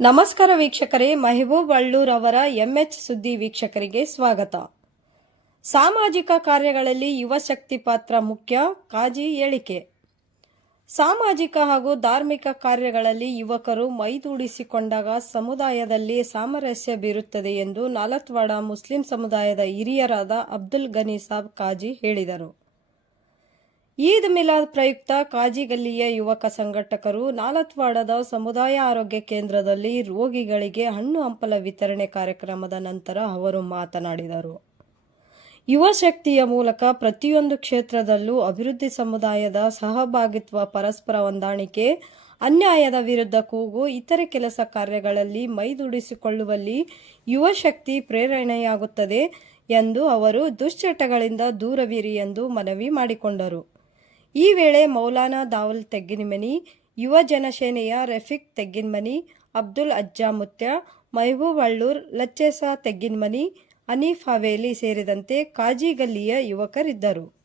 ನಮಸ್ಕಾರ ವೀಕ್ಷಕರೇ, ಮೆಹಬೂಬ್ ಅಳ್ಳೂರ್ ಅವರ ಎಂಎಚ್ ಸುದ್ದಿ ವೀಕ್ಷಕರಿಗೆ ಸ್ವಾಗತ. ಸಾಮಾಜಿಕ ಕಾರ್ಯಗಳಲ್ಲಿ ಯುವ ಶಕ್ತಿ ಪಾತ್ರ ಮುಖ್ಯ, ಕಾಜಿ ಹೇಳಿಕೆ. ಸಾಮಾಜಿಕ ಹಾಗೂ ಧಾರ್ಮಿಕ ಕಾರ್ಯಗಳಲ್ಲಿ ಯುವಕರು ಮೈದೂಡಿಸಿಕೊಂಡಾಗ ಸಮುದಾಯದಲ್ಲಿ ಸಾಮರಸ್ಯ ಬೀರುತ್ತದೆ ಎಂದು ನಾಲತ್ವಾಡ ಮುಸ್ಲಿಂ ಸಮುದಾಯದ ಹಿರಿಯರಾದ ಅಬ್ದುಲ್ ಗನಿ ಸಾಬ್ ಕಾಜಿ ಹೇಳಿದರು. ಈದ್ ಮಿಲಾದ್ ಪ್ರಯುಕ್ತ ಕಾಜಿಗಲ್ಲಿಯ ಯುವಕ ಸಂಘಟಕರು ನಾಲತ್ವಾಡದ ಸಮುದಾಯ ಆರೋಗ್ಯ ಕೇಂದ್ರದಲ್ಲಿ ರೋಗಿಗಳಿಗೆ ಹಣ್ಣು ಹಂಪಲ ವಿತರಣೆ ಕಾರ್ಯಕ್ರಮದ ನಂತರ ಅವರು ಮಾತನಾಡಿದರು. ಯುವ ಶಕ್ತಿಯ ಮೂಲಕ ಪ್ರತಿಯೊಂದು ಕ್ಷೇತ್ರದಲ್ಲೂ ಅಭಿವೃದ್ಧಿ, ಸಮುದಾಯದ ಸಹಭಾಗಿತ್ವ, ಪರಸ್ಪರ ಹೊಂದಾಣಿಕೆ, ಅನ್ಯಾಯದ ವಿರುದ್ಧ ಕೂಗು, ಇತರೆ ಕೆಲಸ ಕಾರ್ಯಗಳಲ್ಲಿ ಮೈದೂಡಿಸಿಕೊಳ್ಳುವಲ್ಲಿ ಯುವ ಶಕ್ತಿ ಪ್ರೇರಣೆಯಾಗುತ್ತದೆ ಎಂದು ಅವರು ದುಶ್ಚಟಗಳಿಂದ ದೂರವಿರಿ ಎಂದು ಮನವಿ ಮಾಡಿಕೊಂಡರು. ಈ ವೇಳೆ ಮೌಲಾನಾ ದಾವಲ್ ತೆಗ್ಗಿನಮನಿ, ಯುವ ಜನಸೇನೆಯ ರಫೀಕ್ ತೆಗ್ಗಿನಮನಿ, ಅಬ್ದುಲ್ ಅಜ್ಜಾ ಮುತ್ಯ, ಮೆಹಬೂಬ್ ಅಳ್ಳೂರ್, ಲಚ್ಚೇಸಾ ತೆಗ್ಗಿನಮನಿ, ಹನೀಫ್ ಹವೇಲಿ ಸೇರಿದಂತೆ ಕಾಜಿಗಲ್ಲಿಯ ಯುವಕರಿದ್ದರು.